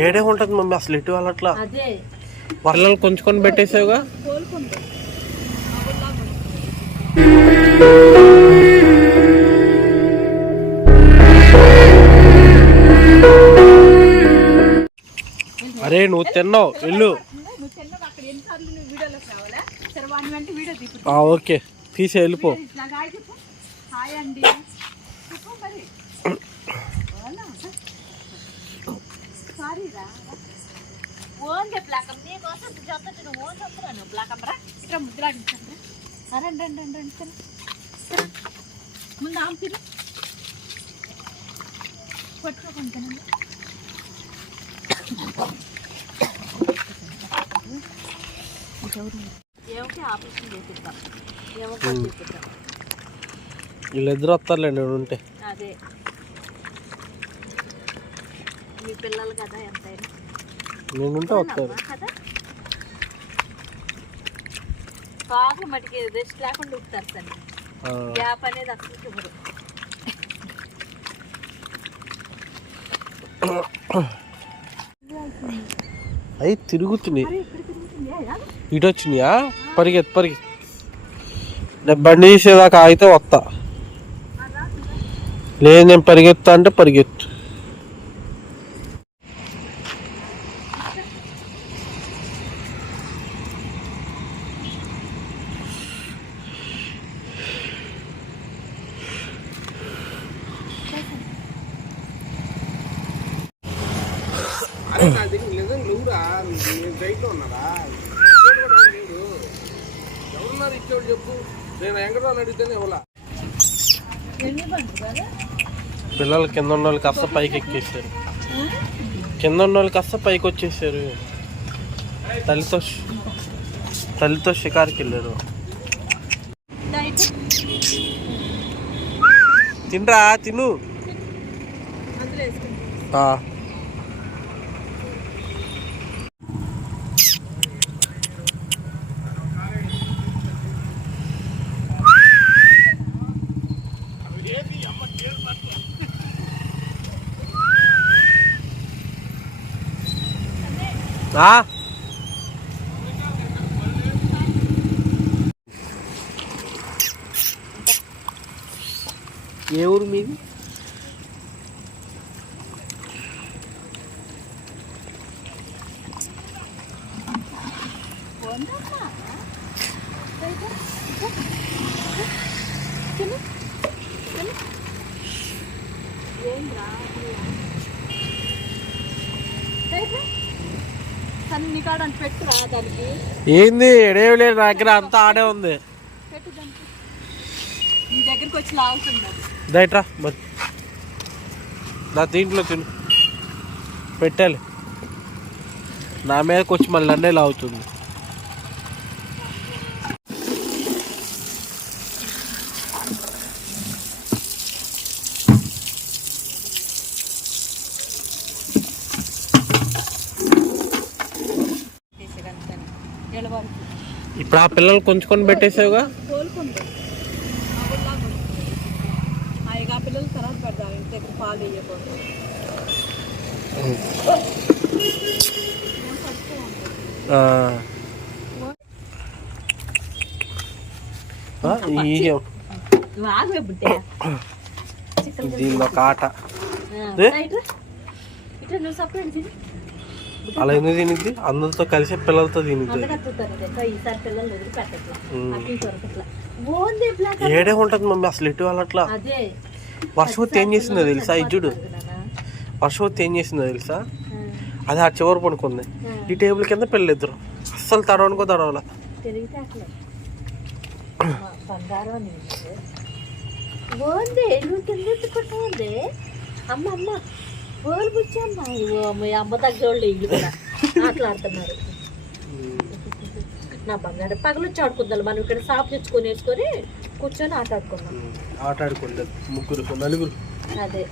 ఏడే ఉంటుంది మమ్మీ అసలు ఇటు అదే. వాళ్ళని కొంచుకొని పెట్టేసావుగా? అరే నువ్వు తిన్నావు. వెళ్ళు. ఓకే. తీసే వెళ్ళిపో. నాకు హాయ్ చెప్పు. హాయ్ అండి చెప్పు మరి సారీ రా ఓన్లీ నువ్వు ఓన్ చెప్తున్నాను ఇట్లా రండి రండి రండి రండి. ముందు ఆమె ఏమిటి ఆపరేషన్ చేసిద్దాం చేసిద్దాం వీళ్ళిద్దరు వస్తారులే నేను ఉంటే అదే. మీ పిల్లలు కదా ఎంతైనా. నేను ఉంటే వస్తారు కదా? బాగా మటుకి రెస్ట్ లేకుండా ఉంటారు సార్ ఆ, గ్యాప్ అనేది అసలు ఇవ్వరు. అవి తిరుగుతున్నాయి. ఇటు వచ్చినాయా పరిగెత్తు పరిగెత్తు. నేను బండి తీసేదాకా ఆగితే వస్తా. లేదు నేను పరిగెత్తా అంటే పరిగెత్తు. పిల్లలు కింద ఉన్న వాళ్ళు కాస్త పైకి ఎక్కేసారు. కింద ఉన్న వాళ్ళు కాస్త పైకి వచ్చేసారు. తల్లితో తల్లితో షికార్కి వెళ్ళారు. తినరా తిను. ఏ ఊరు మీది? వందమ్మా కాడ దానికి. ఏంది? ఎడేవి లేదు నా దగ్గర అంతా ఆడే ఉంది. పెట్టు దానికి. నీ దగ్గరికి వచ్చి లాగుతుంది అది. దయట్రా మరి. నా దీంట్లో తిను. పెట్టాలి. నా మీదకి వచ్చి మళ్ళీ నన్నే లాగుతుంది. నిలబడి ఇప్పుడు ఆ పిల్లలు కొంచుకొని పెట్టేసావుగా? కోలుకుంటాం. హాయిగా పిల్లలు తర్వాత పెడతాం ఇంటి దగ్గర పాలు ఇవ్వకూడదు ఆ. ఆ, ఈ నువ్వు ఆగవే బుడ్డే. దీనిలో ఒక ఆట. ఏ? ఇట్లా నువ్వు సపరేట్ తిని అలా ఎందుకు తినిద్ది? అందరితో కలిసి పిల్లలతో తినిద్ది. ఏడే ఉంటుంది మమ్మీ అసలు ఇటు వాళ్ళట్లా? వర్షవతి ఏం చేసిందో తెలుసా? ఇజ్జుడు వర్షవతి ఏం చేసిందో తెలుసా? అది ఆ చివరి పడుకుంది ఈ టేబుల్ కింద పిల్లలిద్దరు అస్సలు తడవనుకో తడవల. అమ్మ అమ్మ బుచ్చమ్మ ఇగో మీ అమ్మ తగ్గోళ్ళు ఇల్లు కూడా. ఆటలాడుతున్నారు నా బంగారం పగలొచ్చి ఆడుకుందాం మనం ఇక్కడ సాపు తెచ్చుకొని వేసుకొని కూర్చొని ఆట ఆడుకున్నాం ఆట ముగ్గురు నలుగురు. అదే.